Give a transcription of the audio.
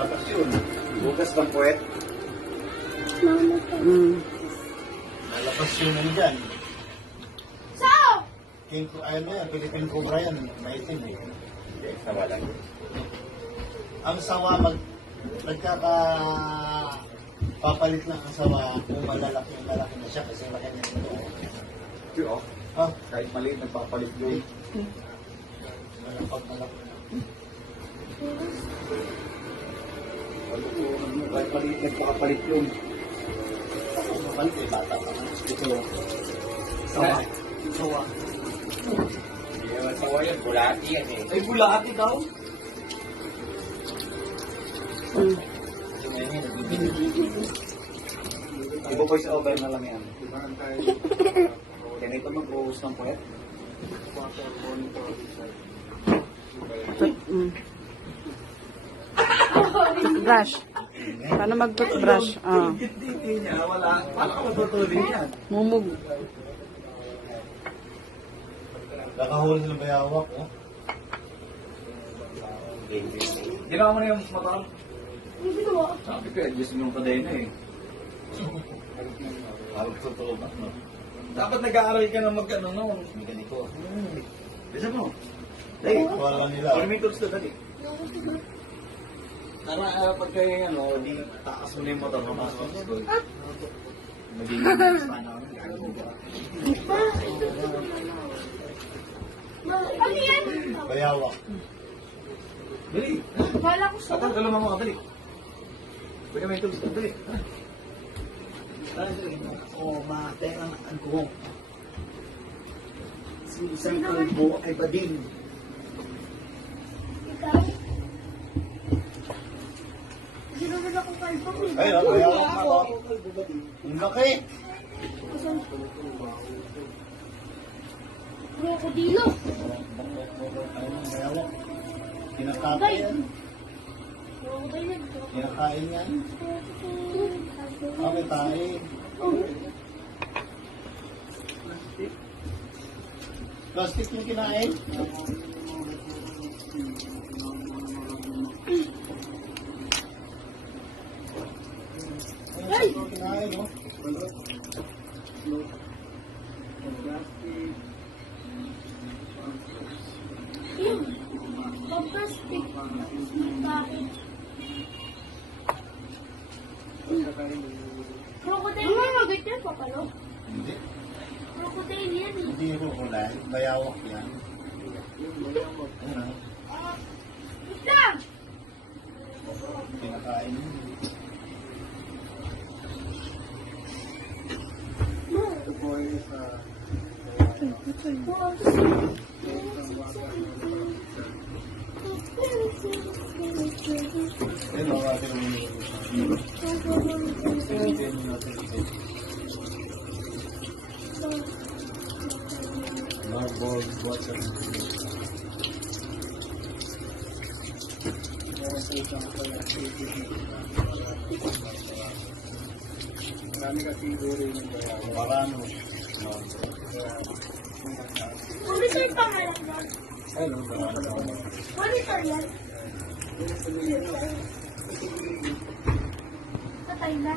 Lalabas yun. Bukas ng puwet. Lalabas yun ano dyan. Ano yan, Philippine Cobra yan. Maitim eh. Hindi, sawa lang. Ang sawa, papalit lang ang sawa kung malalaki na siya kasi laki na ito. Pero, kahit maliit, nagpapalit yun. Malapag. Kahit maliit, nagpapalit yun. Ako mapalit eh, bata pa. Ito, Sawa. Hindi naman sawa yan, bulati yan eh. ay bulati daw. Iba voice over na lang yan. Ganito mag-uus ng puwet. Brush. Paano mag-toothbrush? Hindi niya, wala. Paano ka matutulin yan? Mumug. Nakahuli ng bayawak, oh. Ginawa mo na yung mata. Sabi ko, adjust mo yung kadena eh. Parang totoo ba, no? Dapat nag-aaral ka na mag-ano, no? Ganito. Bisa mo. Dali. Wala nila. Ornamentos to, dali. Para pag kayo ano, di taas mo na yung motor, mamasok sa school. Magiging sana kami. Ano yan? Bayawak. Dali. Wala ko sa... Atang, kalama mo ka, dali. Ornamentos to, dali. Mate ang ko. Si isang kalbo ay bading. Ikaw? Hindi naman ako kalbang eh. Ay, bayawak na to. Ang laki. Krokodilo. Bayawak. Kinakain yan. Krokodilo. Kinakain yan. Kami tayo. Plastic yung kinain. Ay! Kinain, no? Yun. Pag-plastic. Bakit? Crocodile yan. Magit yan, papalo. Hindi. Crocodile yan eh. Hindi ko kulay. Bayawak yan. Ano? Ika! Kinakain yun. Ayun, mga Marble water. Marami kasi siguro yung Marano. Monitor pangalan mo. Ayun, marano. Monitor yan. Patay na.